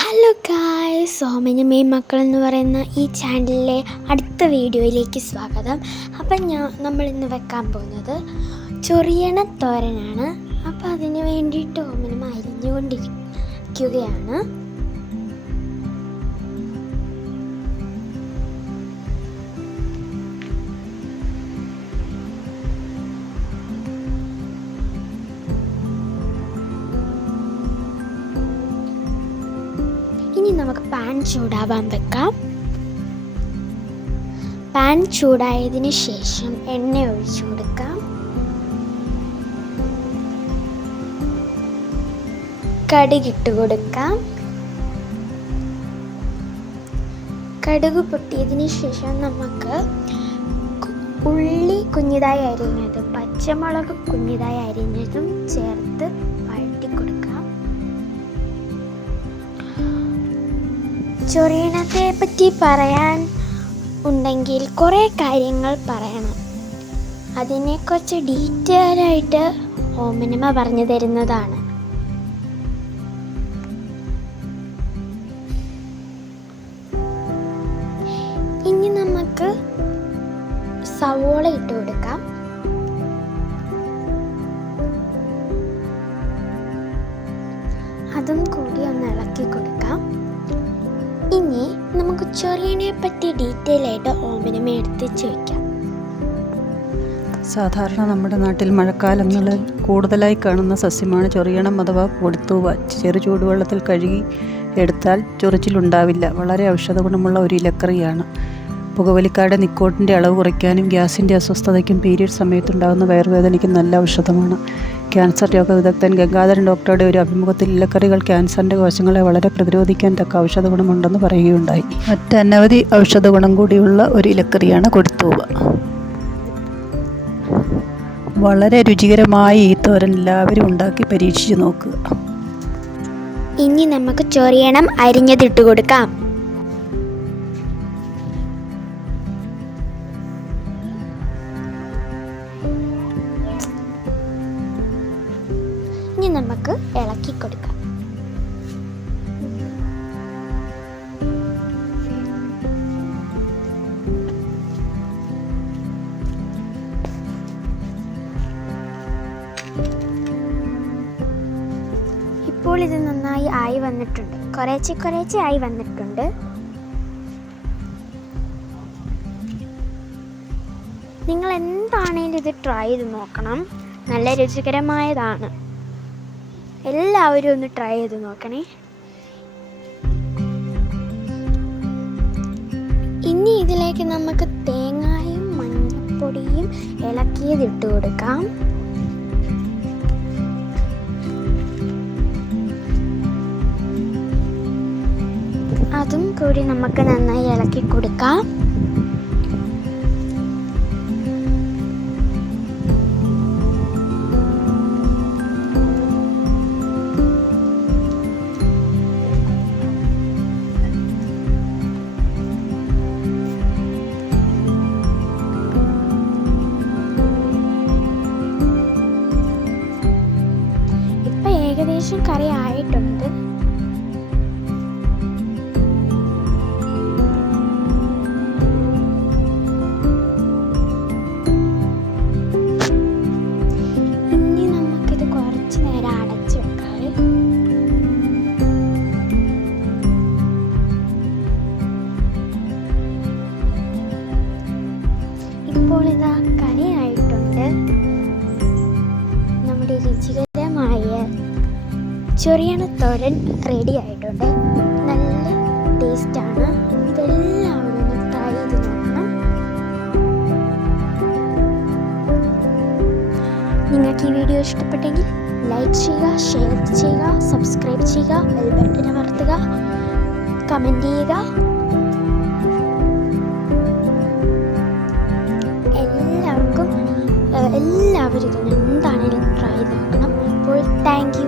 Hello ഗായ് സോമനമേ മക്കൾ എന്ന് പറയുന്ന ഈ ചാനലിലെ അടുത്ത വീഡിയോയിലേക്ക് സ്വാഗതം. അപ്പം ഞാൻ നമ്മൾ ഇന്ന് വെക്കാൻ പോകുന്നത് ചൊറിയണ തോരനാണ്. അപ്പം അതിന് വേണ്ടിയിട്ട് ഓമനം അരിഞ്ഞുകൊണ്ടിരിക്കുകയാണ്. നമുക്ക് പാൻ ചൂടാവാൻ വെക്കാം. പാൻ ചൂടായതിന് ശേഷം എണ്ണ ഒഴിച്ചു കൊടുക്കാം. കടുകിട്ട് കൊടുക്കാം. കടുക് പൊട്ടിയതിന് ശേഷം നമുക്ക് ഉള്ളി കുഞ്ഞിതായി അരിഞ്ഞതും പച്ചമുളക് കുഞ്ഞിതായി അരിഞ്ഞതും ചേർത്ത് വഴറ്റി കൊടുക്കാം. ചൊറിയണത്തെ പറ്റി പറയാൻ ഉണ്ടെങ്കിൽ കുറേ കാര്യങ്ങൾ പറയണം. അതിനെക്കുറിച്ച് ഡീറ്റെയിൽ ആയിട്ട് ഓമനമ്മ പറഞ്ഞു തരുന്നതാണ്. ഇനി നമുക്ക് സവോള ഇട്ട് കൊടുക്കാം. അതും നമുക്ക് ചൊറിയനെ പറ്റി ഡീറ്റെയിൽ ആയിട്ട് ഓമനമ എടുത്ത് ചോദിക്കാം. സാധാരണ നമ്മുടെ നാട്ടിൽ മഴക്കാലങ്ങളിൽ കൂടുതലായി കാണുന്ന സസ്യമാണ് ചൊറിയണം അഥവാ കൊടുത്തൂവ ചെറു ചൂടുവെള്ളത്തിൽ കഴുകി എടുത്താൽ ചൊറിച്ചിലുണ്ടാവില്ല. വളരെ ഔഷധ ഗുണമുള്ള ഒരു ഇലക്കറിയാണ്. പുകവലിക്കാരുടെ നിക്കോട്ടിന്റെ അളവ് കുറയ്ക്കാനും ഗ്യാസിന്റെ അസ്വസ്ഥതയ്ക്കും പീരീഡ് സമയത്തുണ്ടാകുന്ന വയറുവേദനയ്ക്കും നല്ല ഔഷധമാണ്. ക്യാൻസർ രോഗ വിദഗ്ധൻ ഗംഗാധരൻ ഡോക്ടറുടെ ഒരു അഭിമുഖത്തിൽ ഇലക്കറികൾ ക്യാൻസറിന്റെ കോശങ്ങളെ വളരെ പ്രതിരോധിക്കാൻ തക്ക ഔഷധ ഗുണമുണ്ടെന്ന് പറയുകയുണ്ടായി. മറ്റനവധി ഔഷധ ഗുണം കൂടിയുള്ള ഒരു ഇലക്കറിയാണ് കൊടുത്തൂവ. വളരെ രുചികരമായി ഈ തോരൻ എല്ലാവരും ഉണ്ടാക്കി പരീക്ഷിച്ചു നോക്കുക ഇനി നമുക്ക് ചൊറിയണം അരിഞ്ഞതിട്ട് കൊടുക്കാം. ഇനി നമുക്ക് ഇളക്കി കൊടുക്കാം. ഇപ്പോൾ ഇത് നന്നായി ആയി വന്നിട്ടുണ്ട്. കുറേച്ചെ കുറേച്ചെ ആയി വന്നിട്ടുണ്ട്. നിങ്ങൾ എന്താണേലും ഇത് ട്രൈ ചെയ്ത് നോക്കണം? നല്ല രുചികരമായതാണ്. എല്ലാവരും ഒന്ന് ട്രൈ ചെയ്ത് നോക്കണേ. ഇനി ഇതിലേക്ക് നമുക്ക് തേങ്ങായും മഞ്ഞപ്പൊടിയും ഇളക്കിയതിട്ട് കൊടുക്കാം. അതും കൂടി നമുക്ക് നന്നായി ഇളക്കി കൊടുക്കാം. ഏകദേശം ആയിട്ടുണ്ട് ചൊറിയണത്തോരൻ റെഡി ആയിട്ടുണ്ട്. നല്ല ടേസ്റ്റാണ് ഇതെല്ലാം ഒന്ന് ട്രൈ ചെയ്ത് നോക്കണം. നിങ്ങൾക്ക് ഈ വീഡിയോ ഇഷ്ടപ്പെട്ടെങ്കിൽ ലൈക്ക് ചെയ്യുക ഷെയർ ചെയ്യുക സബ്സ്ക്രൈബ് ചെയ്യുക ബെൽ ബട്ടൺ കമന്റ് ചെയ്യുക. എല്ലാവർക്കും എല്ലാവരും ഇതിന് എന്താണെങ്കിലും ട്രൈ ചെയ്ത് നോക്കണം. അപ്പോൾ താങ്ക്